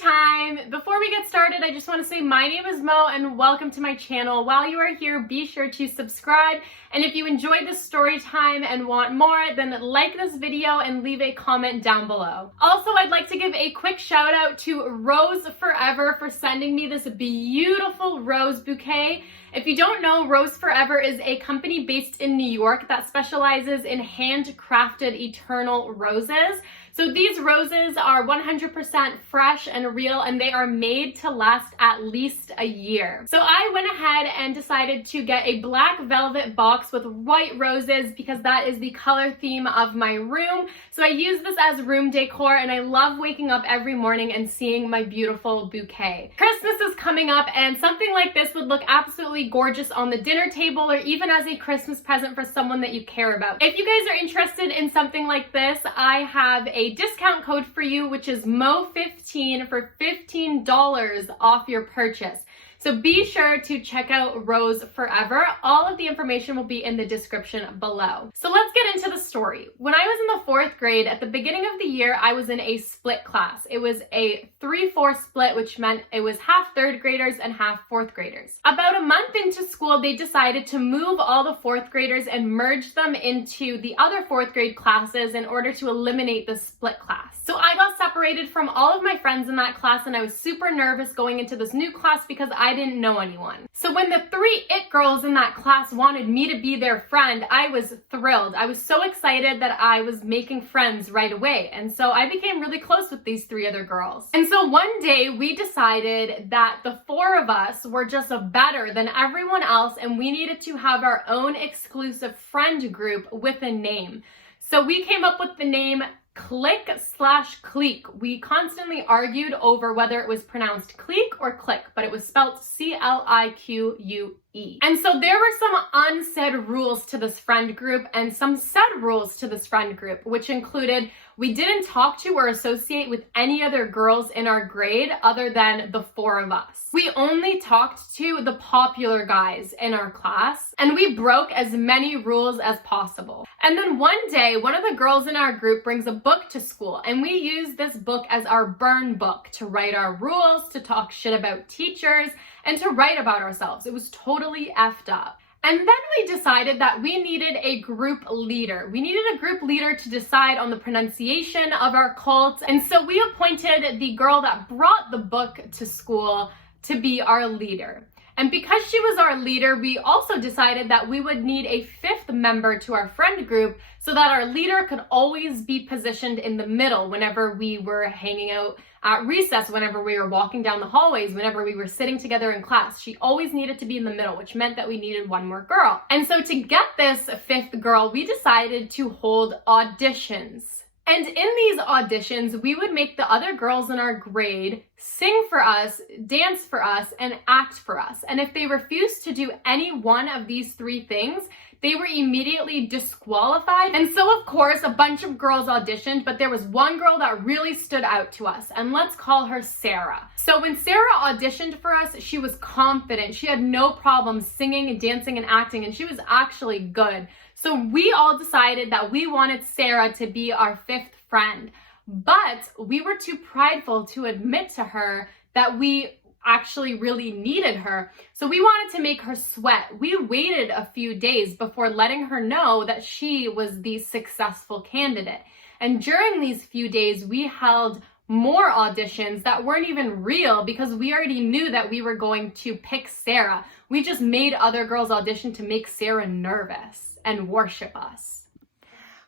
time. Before we get started, I just want to say my name is Mo and welcome to my channel. While you are here, be sure to subscribe. And if you enjoyed this story time and want more, then like this video and leave a comment down below. Also, I'd like to give a quick shout out to Rose Forever for sending me this beautiful rose bouquet. If you don't know, Rose Forever is a company based in New York that specializes in handcrafted eternal roses. So these roses are 100% fresh and real, and they are made to last at least a year. So I went ahead and decided to get a black velvet box with white roses because that is the color theme of my room. So I use this as room decor, and I love waking up every morning and seeing my beautiful bouquet. Christmas is coming up, and something like this would look absolutely gorgeous on the dinner table or even as a Christmas present for someone that you care about. If you guys are interested in something like this, I have a discount code for you, which is MO15 for $15 off your purchase. So be sure to check out Rose Forever. All of the information will be in the description below. So let's get into the story. When I was in the 4th grade, at the beginning of the year, I was in a split class. It was a 3-4 split, which meant it was half 3rd graders and half 4th graders. About a month into school, they decided to move all the 4th graders and merge them into the other 4th grade classes in order to eliminate the split class. So I got separated from all of my friends in that class, and I was super nervous going into this new class because I didn't know anyone. So when the 3 it girls in that class wanted me to be their friend, I was thrilled. I was so excited that I was making friends right away. And so I became really close with these 3 other girls. And so one day we decided that the 4 of us were just better than everyone else, and we needed to have our own exclusive friend group with a name. So we came up with the name Clique/Clique. We constantly argued over whether it was pronounced clique or click, but it was spelled C-L-I-Q-U-E. And so there were some unsaid rules to this friend group and some said rules to this friend group, which included we didn't talk to or associate with any other girls in our grade other than the 4 of us. We only talked to the popular guys in our class, and we broke as many rules as possible. And then one day, one of the girls in our group brings a book to school, and we use this book as our burn book to write our rules, to talk shit about teachers, and to write about ourselves. It was totally effed up. And then we decided that we needed a group leader. We needed a group leader to decide on the pronunciation of our cult. And so we appointed the girl that brought the book to school to be our leader. And because she was our leader, we also decided that we would need a 5th member to our friend group so that our leader could always be positioned in the middle whenever we were hanging out at recess, whenever we were walking down the hallways, whenever we were sitting together in class. She always needed to be in the middle, which meant that we needed one more girl. And so to get this 5th girl, we decided to hold auditions. And in these auditions, we would make the other girls in our grade sing for us, dance for us, and act for us. And if they refused to do any one of these 3 things, they were immediately disqualified. And so, of course, a bunch of girls auditioned, but there was one girl that really stood out to us, and let's call her Sarah. So when Sarah auditioned for us, she was confident. She had no problem singing and dancing and acting, and she was actually good. So we all decided that we wanted Sarah to be our 5th friend, but we were too prideful to admit to her that we actually really needed her. So we wanted to make her sweat. We waited a few days before letting her know that she was the successful candidate. And during these few days, we held more auditions that weren't even real because we already knew that we were going to pick Sarah. We just made other girls audition to make Sarah nervous and worship us.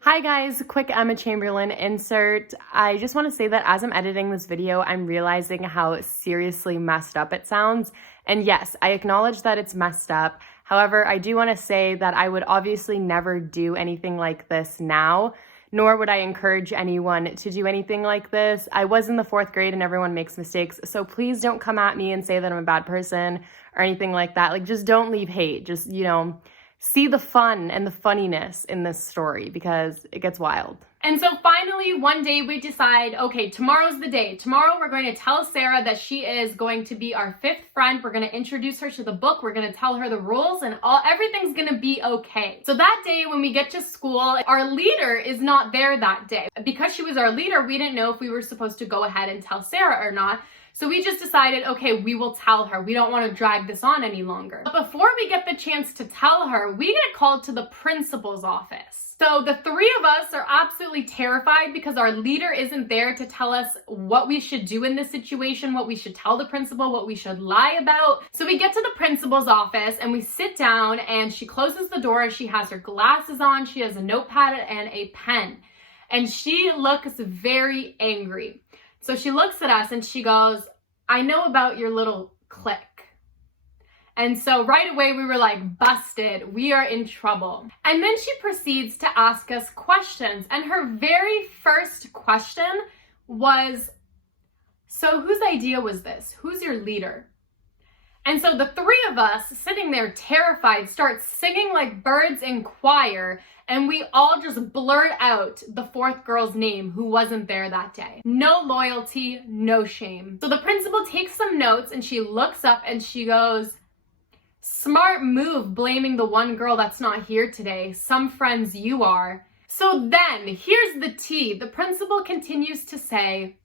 Hi guys, quick Emma Chamberlain insert. I just want to say that as I'm editing this video, I'm realizing how seriously messed up it sounds. And yes, I acknowledge that it's messed up. However, I do want to say that I would obviously never do anything like this now, nor would I encourage anyone to do anything like this. I was in the 4th grade and everyone makes mistakes, so please don't come at me and say that I'm a bad person or anything like that. Like, just don't leave hate. Just, see the fun and the funniness in this story because it gets wild. And so finally, one day we decide, okay, tomorrow's the day. Tomorrow we're going to tell Sarah that she is going to be our 5th friend. We're going to introduce her to the book. We're going to tell her the rules and everything's going to be okay. So that day when we get to school, our leader is not there that day. Because she was our leader, we didn't know if we were supposed to go ahead and tell Sarah or not. So we just decided, okay, we will tell her. We don't want to drag this on any longer. But before we get the chance to tell her, we get called to the principal's office. So the 3 of us are absolutely terrified because our leader isn't there to tell us what we should do in this situation, what we should tell the principal, what we should lie about. So we get to the principal's office and we sit down and she closes the door. She has her glasses on. She has a notepad and a pen. And she looks very angry. So she looks at us and she goes, I know about your little clique. And so right away we were like, busted, we are in trouble. And then she proceeds to ask us questions. And her very first question was, so whose idea was this? Who's your leader? And so the 3 of us sitting there terrified start singing like birds in choir, and we all just blurt out the 4th girl's name who wasn't there that day. No loyalty, no shame. So the principal takes some notes and she looks up and she goes, smart move blaming the one girl that's not here today. Some friends you are. So then, here's the tea. The principal continues to say,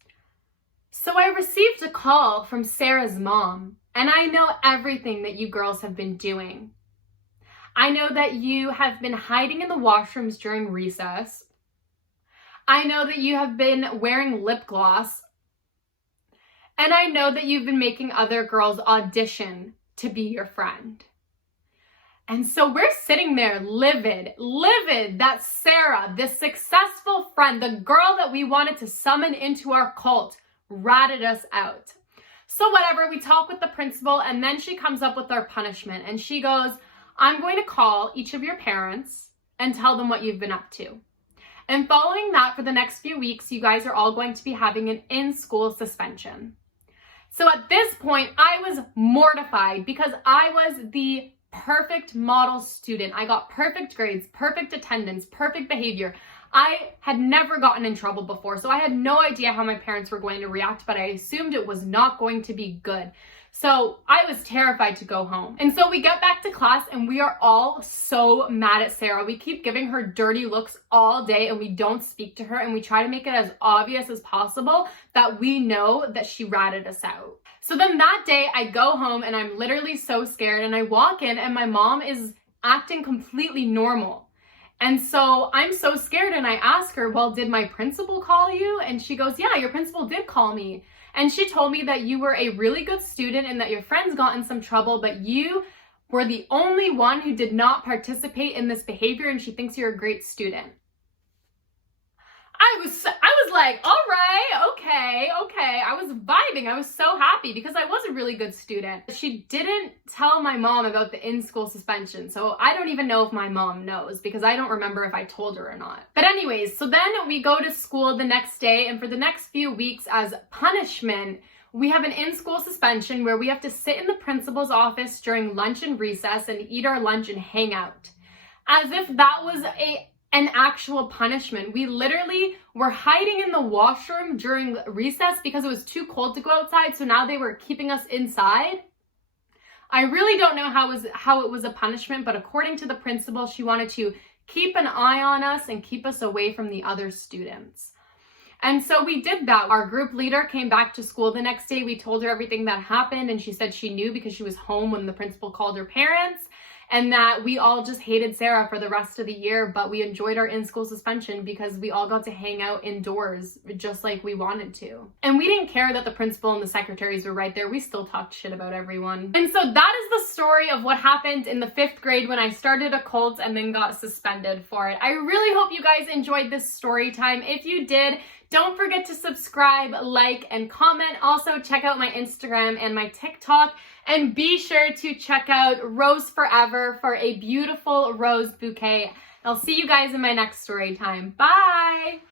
so I received a call from Sarah's mom, and I know everything that you girls have been doing. I know that you have been hiding in the washrooms during recess. I know that you have been wearing lip gloss. And I know that you've been making other girls audition to be your friend. And so we're sitting there livid that Sarah, this successful friend, the girl that we wanted to summon into our cult, ratted us out. So whatever, we talk with the principal and then she comes up with our punishment and she goes, I'm going to call each of your parents and tell them what you've been up to. And following that, for the next few weeks, you guys are all going to be having an in-school suspension. So at this point, I was mortified because I was the perfect model student. I got perfect grades, perfect attendance, perfect behavior. I had never gotten in trouble before, so I had no idea how my parents were going to react, but I assumed it was not going to be good. So I was terrified to go home. And so we get back to class and we are all so mad at Sarah. We keep giving her dirty looks all day and we don't speak to her, and we try to make it as obvious as possible that we know that she ratted us out. So then that day I go home and I'm literally so scared, and I walk in and my mom is acting completely normal. And so I'm so scared and I ask her, well, did my principal call you? And she goes, yeah, your principal did call me. And she told me that you were a really good student and that your friends got in some trouble, but you were the only one who did not participate in this behavior, and she thinks you're a great student. I was like, all right, okay. I was vibing. I was so happy because I was a really good student. She didn't tell my mom about the in-school suspension, so I don't even know if my mom knows because I don't remember if I told her or not. But anyways, so then we go to school the next day, and for the next few weeks as punishment, we have an in-school suspension where we have to sit in the principal's office during lunch and recess and eat our lunch and hang out. As if that was an actual punishment. We literally were hiding in the washroom during recess because it was too cold to go outside, so now they were keeping us inside. I really don't know how it was a punishment, but according to the principal, she wanted to keep an eye on us and keep us away from the other students. And so we did that. Our group leader came back to school the next day. We told her everything that happened, and she said she knew because she was home when the principal called her parents, and that we all just hated Sarah for the rest of the year, but we enjoyed our in-school suspension because we all got to hang out indoors just like we wanted to. And we didn't care that the principal and the secretaries were right there. We still talked shit about everyone. And so that is the story of what happened in the 5th grade when I started a cult and then got suspended for it. I really hope you guys enjoyed this story time. If you did, don't forget to subscribe, like, and comment. Also, check out my Instagram and my TikTok. And be sure to check out Rose Forever for a beautiful rose bouquet. I'll see you guys in my next story time. Bye!